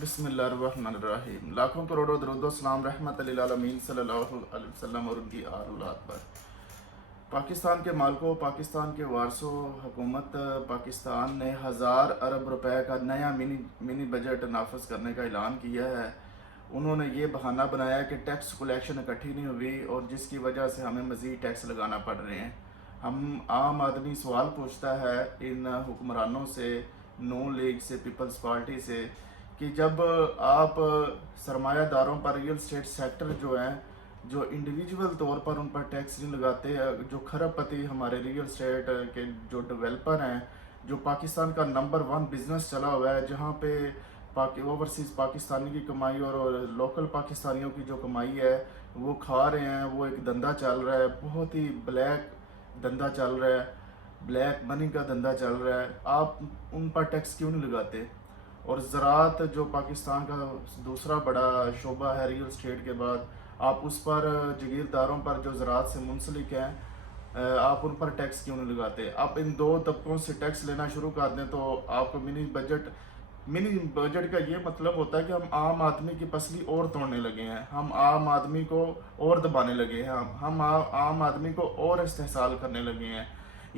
بسم اللہ الرحمن الرحیم۔ لاکھوں کروڑوں درود و سلام رحمت للعالمین صلی اللہ علیہ وسلم اور ان کی آل اولاد پر۔ پاکستان کے مالکوں، پاکستان کے وارثوں، حکومت پاکستان نے 1000 ارب روپے کا نیا منی بجٹ نافذ کرنے کا اعلان کیا ہے۔ انہوں نے یہ بہانہ بنایا کہ ٹیکس کلیکشن اکٹھی نہیں ہوئی اور جس کی وجہ سے ہمیں مزید ٹیکس لگانا پڑ رہے ہیں۔ ہم عام آدمی سوال پوچھتا ہے ان حکمرانوں سے، نون لیگ سے، پیپلز پارٹی سے، کہ جب آپ سرمایہ داروں پر ریئل اسٹیٹ سیکٹر جو ہیں، جو انڈیویجول طور پر ان پر ٹیکس نہیں لگاتے، جو کھرب پتی ہمارے ریئل اسٹیٹ کے جو ڈیولپر ہیں، جو پاکستان کا نمبر 1 بزنس چلا ہوا ہے، جہاں پہ اوورسیز پاکستانی کی کمائی اور لوکل پاکستانیوں کی جو کمائی ہے وہ کھا رہے ہیں، وہ ایک دھندا چل رہا ہے، بہت ہی بلیک دھندا چل رہا ہے، بلیک منی کا دھندا چل رہا ہے، آپ ان پر ٹیکس کیوں نہیں لگاتے؟ اور زراعت جو پاکستان کا دوسرا بڑا شعبہ ہے ریئل اسٹیٹ کے بعد، آپ اس پر جگیرداروں پر جو زراعت سے منسلک ہیں، آپ ان پر ٹیکس کیوں نہیں لگاتے؟ آپ ان دو طبقوں سے ٹیکس لینا شروع کر دیں تو آپ کو منی بجٹ کا یہ مطلب ہوتا ہے کہ ہم عام آدمی کی پسلی اور توڑنے لگے ہیں، ہم عام آدمی کو اور دبانے لگے ہیں، ہم عام آدمی کو اور استحصال کرنے لگے ہیں۔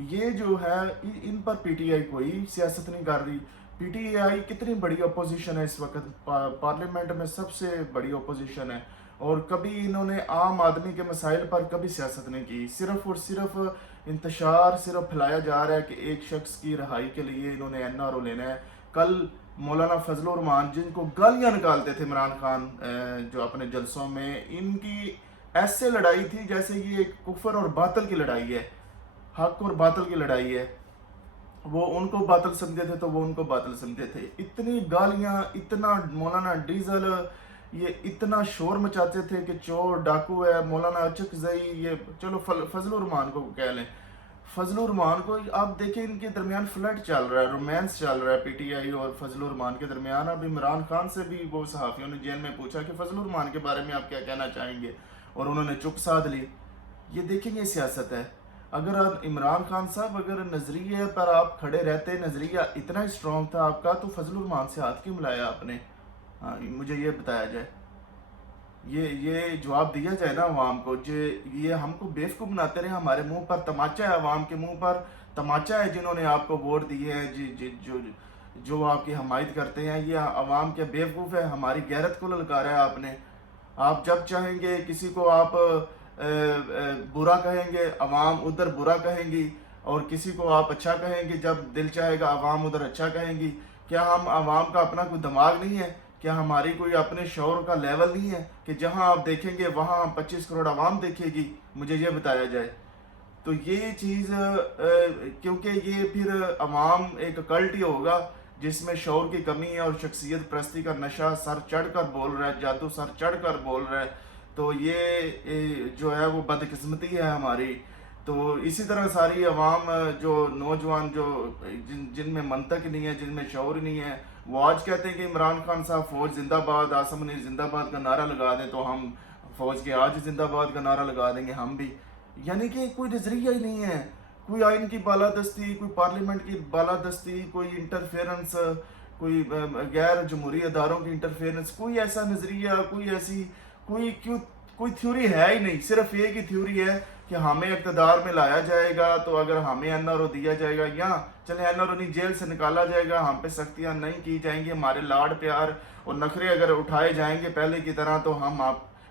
یہ جو ہے ان پر پی ٹی آئی کوئی سیاست نہیں کر رہی۔ پی ٹی آئی کتنی بڑی اپوزیشن ہے اس وقت، پارلیمنٹ میں سب سے بڑی اپوزیشن ہے، اور کبھی انہوں نے عام آدمی کے مسائل پر کبھی سیاست نہیں کی، صرف اور صرف انتشار صرف پھیلایا جا رہا ہے کہ ایک شخص کی رہائی کے لیے انہوں نے این آر او لینا ہے۔ کل مولانا فضل الرحمان جن کو گالیاں نکالتے تھے عمران خان جو اپنے جلسوں میں، ان کی ایسے لڑائی تھی جیسے یہ ایک کفر اور باطل کی لڑائی ہے، حق اور باطل کی لڑائی ہے۔ وہ ان کو باطل سمجھتے تھے تو وہ ان کو باطل سمجھتے تھے، اتنی گالیاں، اتنا مولانا ڈیزل یہ اتنا شور مچاتے تھے کہ چور ڈاکو ہے مولانا اچکزئی، یہ چلو فضل الرحمان کو کہہ لیں، فضل الرحمان کو آپ دیکھیں ان کے درمیان فلرٹ چل رہا ہے، رومانس چل رہا ہے پی ٹی آئی اور فضل الرحمان کے درمیان۔ اب عمران خان سے بھی وہ صحافیوں نے جیل میں پوچھا کہ فضل الرحمان کے بارے میں آپ کیا کہنا چاہیں گے، اور انہوں نے چپ سادھ لی۔ یہ دیکھیں یہ سیاست ہے۔ اگر آپ عمران خان صاحب اگر نظریے پر آپ کھڑے رہتے، نظریہ اتنا اسٹرانگ تھا آپ کا، تو فضل الرحمان سے ہاتھ کیوں ملایا آپ نے؟ ہاں مجھے یہ بتایا جائے، یہ جواب دیا جائے نا عوام کو۔ یہ ہم کو بیوقوف بناتے رہے، ہمارے منہ پر تماچا ہے، عوام کے منہ پر تماچا ہے جنہوں نے آپ کو ووٹ دیے ہیں، جو آپ کی حمایت کرتے ہیں۔ یہ عوام کے بیوقوف ہے، ہماری غیرت کو للکارا ہے آپ نے۔ آپ جب چاہیں گے کسی کو آپ برا کہیں گے، عوام ادھر برا کہیں گی، اور کسی کو آپ اچھا کہیں گے، جب دل چاہے گا عوام ادھر اچھا کہیں گی۔ کیا ہم عوام کا اپنا کوئی دماغ نہیں ہے؟ کیا ہماری کوئی اپنے شعور کا لیول نہیں ہے کہ جہاں آپ دیکھیں گے وہاں 25 کروڑ عوام دیکھے گی؟ مجھے یہ بتایا جائے۔ تو یہ چیز کیونکہ یہ پھر عوام ایک کلٹ ہی ہوگا جس میں شعور کی کمی ہے اور شخصیت پرستی کا نشہ سر چڑھ کر بول رہا ہے، جادو سر چڑھ کر بول رہا ہے، تو یہ جو ہے وہ بدقسمتی ہے ہماری۔ تو اسی طرح ساری عوام جو نوجوان جو جن میں منطق نہیں ہے، جن میں شعور نہیں ہے، وہ آج کہتے ہیں کہ عمران خان صاحب فوج زندہ باد، آصم منیر زندہ باد کا نعرہ لگا دیں تو ہم فوج کے آج زندہ باد کا نعرہ لگا دیں گے ہم بھی۔ یعنی کہ کوئی نظریہ ہی نہیں ہے، کوئی آئین کی بالادستی، کوئی پارلیمنٹ کی بالادستی، کوئی انٹرفیرنس، کوئی غیر جمہوری اداروں کی انٹرفیرنس، کوئی ایسا نظریہ، کوئی ایسی کوئی تھیوری ہے ہی نہیں۔ صرف ایک ہی تھیوری ہے کہ ہمیں اقتدار میں لایا جائے گا تو اگر ہمیں این آر او دیا جائے گا، یا چلے این آر او نہیں جیل سے نکالا جائے گا، ہم پہ سختیاں نہیں کی جائیں گی، ہمارے لاڈ پیار اور نخرے اگر اٹھائے جائیں گے پہلے کی طرح، تو ہم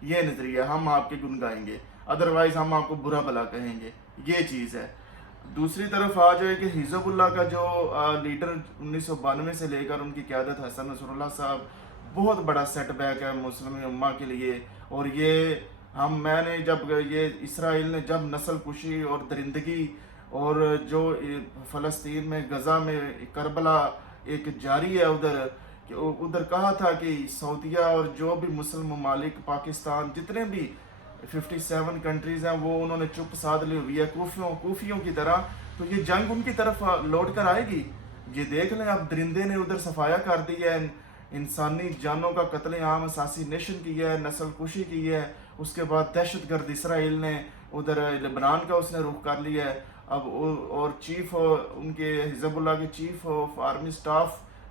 یہ نظریہ ہم آپ کے گن گائیں گے، ادروائز ہم آپ کو برا بھلا کہیں گے۔ یہ چیز ہے۔ دوسری طرف آ جائے کہ حزب اللہ کا جو لیڈر 1992 سے لے کر ان کی قیادت حسن نصر اللہ صاحب، بہت بڑا سیٹ بیک ہے مسلم امہ کے لیے۔ اور یہ میں نے جب یہ اسرائیل نے جب نسل کشی اور درندگی اور جو فلسطین میں غزہ میں کربلا ایک جاری ہے ادھر کہا تھا کہ سعودیہ اور جو بھی مسلم ممالک، پاکستان، جتنے بھی 57 کنٹریز ہیں، وہ انہوں نے چپ سادھ لی ہوئی ہے کوفیوں کی طرح، تو یہ جنگ ان کی طرف لوٹ کر آئے گی۔ یہ دیکھ لیں، اب درندے نے ادھر صفایا کر دی ہے، انسانی جانوں کا قتل عام اساسی نیشن کی ہے، نسل کشی کی ہے، اس کے بعد دہشت گرد اسرائیل نے ادھر لبنان کا اس نے رخ کر لیا ہے۔ اب اور چیف ان کے حزب اللہ کے چیف آف آرمی سٹاف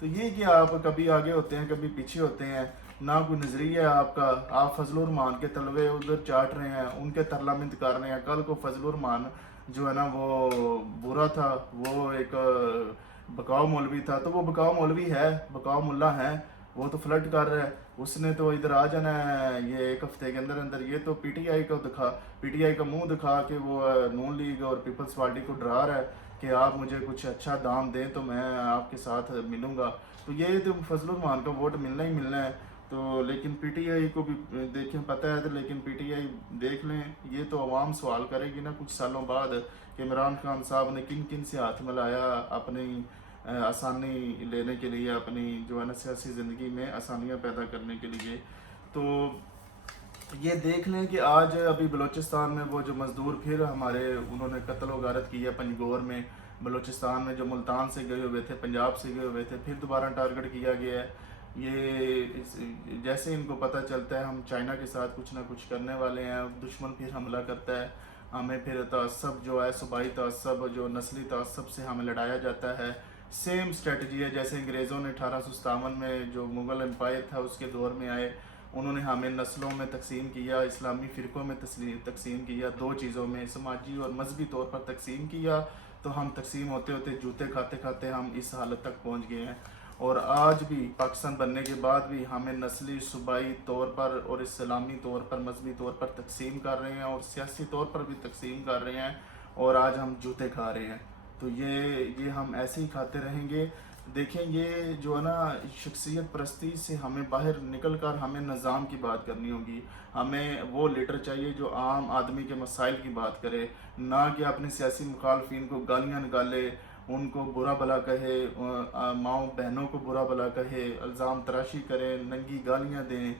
تو یہ کہ آپ کبھی آگے ہوتے ہیں کبھی پیچھے ہوتے ہیں، نہ کوئی نظریہ ہے آپ کا، آپ فضل الرحمان کے تلوے ادھر چاٹ رہے ہیں، ان کے ترلامنت کر رہے ہیں۔ کل کو فضل الرحمان جو ہے نا وہ برا تھا، وہ ایک بکاؤ مولوی تھا، تو وہ بکاؤ مولوی ہے، بکاؤ ملا ہے، وہ تو فلٹ کر رہا ہے، اس نے تو ادھر آ جانا ہے یہ ایک ہفتے کے اندر اندر۔ یہ تو پی ٹی آئی کو دکھا، پی ٹی آئی کا منہ دکھا کے وہ نون لیگ اور پیپلز پارٹی کو ڈرا رہا ہے کہ آپ مجھے کچھ اچھا دام دیں تو میں آپ کے ساتھ ملوں گا۔ تو یہ تو فضل الرحمان کا ووٹ ملنا ہی ملنا ہے۔ تو لیکن پی ٹی آئی کو بھی دیکھیں پتہ ہے، تو لیکن پی ٹی آئی دیکھ لیں، یہ تو عوام سوال کرے گی نا کچھ سالوں بعد کہ عمران خان صاحب نے کن کن سے ہاتھ ملایا اپنی آسانی لینے کے لیے، اپنی جو ہے نا سیاسی زندگی میں آسانیاں پیدا کرنے کے لیے۔ تو یہ دیکھ لیں کہ آج ابھی بلوچستان میں وہ جو مزدور پھر ہمارے انہوں نے قتل و غارت کی ہے پنجگور میں، بلوچستان میں جو ملتان سے گئے ہوئے تھے، پنجاب سے گئے ہوئے تھے، پھر دوبارہ ٹارگٹ کیا گیا ہے۔ یہ جیسے ان کو پتہ چلتا ہے ہم چائنا کے ساتھ کچھ نہ کچھ کرنے والے ہیں، دشمن پھر حملہ کرتا ہے، ہمیں پھر تعصب جو ہے صوبائی تعصب جو نسلی تعصب سے ہمیں لڑایا جاتا ہے۔ سیم اسٹریٹجی ہے جیسے انگریزوں نے 1857 میں جو مغل امپائر تھا اس کے دور میں آئے، انہوں نے ہمیں نسلوں میں تقسیم کیا، اسلامی فرقوں میں تقسیم کیا، دو چیزوں میں سماجی اور مذہبی طور پر تقسیم کیا، تو ہم تقسیم ہوتے ہوتے جوتے کھاتے کھاتے ہم اس حالت تک پہنچ گئے ہیں۔ اور آج بھی پاکستان بننے کے بعد بھی ہمیں نسلی صوبائی طور پر اور اسلامی طور پر مذہبی طور پر تقسیم کر رہے ہیں اور سیاسی طور پر بھی تقسیم کر رہے ہیں، اور آج ہم جوتے کھا رہے ہیں۔ تو یہ ہم ایسے ہی کھاتے رہیں گے۔ دیکھیں یہ جو ہے نا شخصیت پرستی سے ہمیں باہر نکل کر ہمیں نظام کی بات کرنی ہوگی، ہمیں وہ لیڈر چاہیے جو عام آدمی کے مسائل کی بات کرے، نہ کہ اپنے سیاسی مخالفین کو گالیاں نکالے، ان کو برا بھلا کہے، ماؤں بہنوں کو برا بھلا کہے، الزام تراشی کرے، ننگی گالیاں دیں۔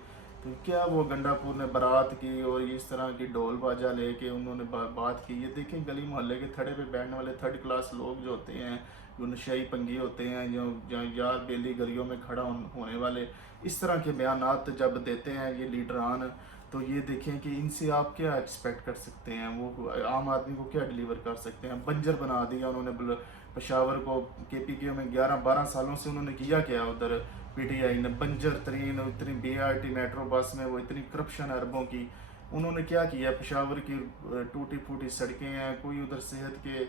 تو کیا وہ گنڈا پور نے برات کی اور اس طرح کی ڈھول باجا لے کے انہوں نے بات کی؟ یہ دیکھیں گلی محلے کے تھڑے پہ بیٹھنے والے تھرڈ کلاس لوگ جو ہوتے ہیں، جو نشئی پنگی ہوتے ہیں، جو یار بیلی گلیوں میں کھڑا ہونے والے، اس طرح کے بیانات جب دیتے ہیں یہ لیڈران، تو یہ دیکھیں کہ ان سے آپ کیا ایکسپیکٹ کر سکتے ہیں، وہ عام آدمی کو کیا ڈیلیور کر سکتے ہیں؟ بنجر بنا دیا انہوں نے پشاور کو۔ کے پی کے میں 11-12 سالوں سے انہوں نے کیا کیا ادھر پی ٹی آئی نے؟ بنجر ترین، اتنی be are T metro bus میں وہ اتنی کرپشن اربوں کی، انہوں نے کیا کیا؟ پشاور کی ٹوٹی پھوٹی سڑکیں ہیں، کوئی ادھر صحت کے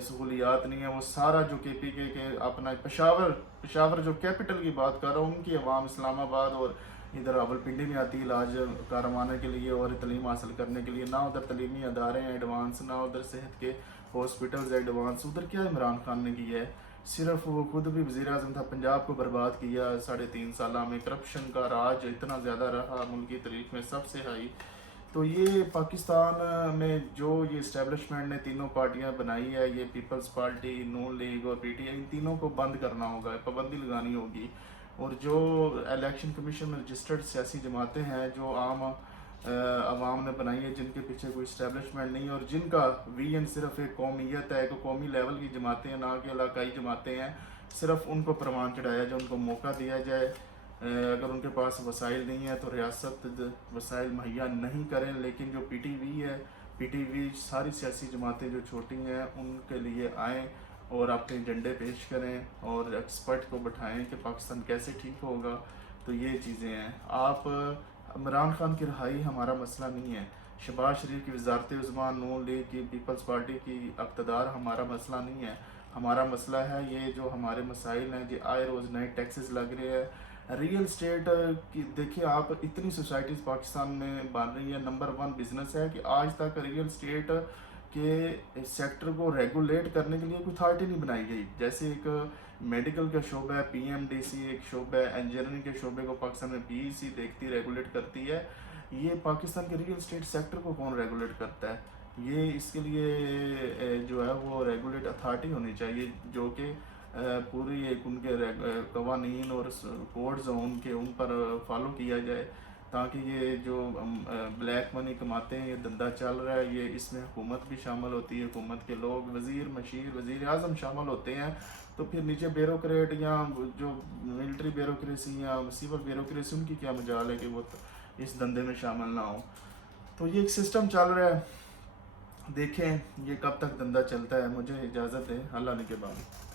سہولیات نہیں ہیں، وہ سارا جو کے پی کے اپنا پشاور جو کیپٹل کی بات کر رہا ہوں، ان کی عوام اسلام آباد اور ادھر راولپنڈی میں آتی علاج کاروانے کے لیے اور تعلیم حاصل کرنے کے لیے، نہ ادھر تعلیمی ادارے ہیں ایڈوانس، نہ ادھر صحت کے ہاسپٹلز ایڈوانس۔ ادھر کیا عمران خان نے کیا ہے؟ صرف وہ خود بھی وزیر اعظم تھا، پنجاب کو برباد کیا 3.5 سالہ میں، کرپشن کا راج اتنا زیادہ رہا ملک کی تاریخ میں سب سے ہائی۔ تو یہ پاکستان میں جو یہ اسٹیبلشمنٹ نے تینوں پارٹیاں بنائی ہے، یہ پیپلز پارٹی، نون لیگ اور پی ٹی آئی، ان تینوں کو بند کرنا ہوگا، پابندی لگانی ہوگی۔ اور جو الیکشن کمیشن میں رجسٹرڈ سیاسی جماعتیں ہیں جو عام عوام نے بنائی ہے، جن کے پیچھے کوئی اسٹیبلشمنٹ نہیں، اور جن کا ویژن صرف ایک قومیت ہے، ایک قومی لیول کی جماعتیں ہیں، نہ کہ علاقائی جماعتیں ہیں، صرف ان کو پروان چڑھایا جائے، ان کو موقع دیا جائے۔ اگر ان کے پاس وسائل نہیں ہے تو ریاست وسائل مہیا نہیں کریں، لیکن جو پی ٹی وی ہے، پی ٹی وی ساری سیاسی جماعتیں جو چھوٹی ہیں ان کے لیے آئیں اور اپنے ایجنڈے پیش کریں اور ایکسپرٹ کو بٹھائیں کہ پاکستان کیسے ٹھیک ہوگا۔ تو یہ چیزیں ہیں۔ آپ عمران خان کی رہائی ہمارا مسئلہ نہیں ہے، شہباز شریف کی وزارت عظمیٰ، نون لیگ کی، پیپلز پارٹی کی اقتدار ہمارا مسئلہ نہیں ہے۔ ہمارا مسئلہ ہے یہ جو ہمارے مسائل ہیں، جو آئے روز نئے ٹیکسز لگ رہے ہیں، ریئل اسٹیٹ کی دیکھیں آپ، اتنی سوسائٹیز پاکستان میں بن رہی ہیں، نمبر 1 بزنس ہے کہ آج تک ریئل اسٹیٹ کے سیکٹر کو ریگولیٹ کرنے کے لیے کوئی اتھارٹی نہیں بنائی گئی۔ جیسے ایک میڈیکل کا شعبہ ہے، پی ایم ڈی سی ایک شعبہ ہے، انجینئرنگ کے شعبے کو پاکستان میں پی ای سی دیکھتی ریگولیٹ کرتی ہے، یہ پاکستان کے ریئل اسٹیٹ سیکٹر کو کون ریگولیٹ کرتا ہے؟ یہ اس کے لیے جو ہے وہ ریگولیٹ اتھارٹی ہونی چاہیے جو کہ پوری ایک ان کے قوانین اور کوڈز ان پر فالو کیا جائے، تاکہ یہ جو بلیک منی کماتے ہیں، یہ دھندا چل رہا ہے، یہ اس میں حکومت بھی شامل ہوتی ہے، حکومت کے لوگ، وزیر مشیر، وزیر اعظم شامل ہوتے ہیں، تو پھر نیچے بیوروکریٹ یا جو ملٹری بیوروکریسی یا سول بیوروکریسی، ان کی کیا مجال ہے کہ وہ اس دھندے میں شامل نہ ہوں؟ تو یہ ایک سسٹم چل رہا ہے، دیکھیں یہ کب تک دھندا چلتا ہے۔ مجھے اجازت ہے، اللہ نے کے بعد۔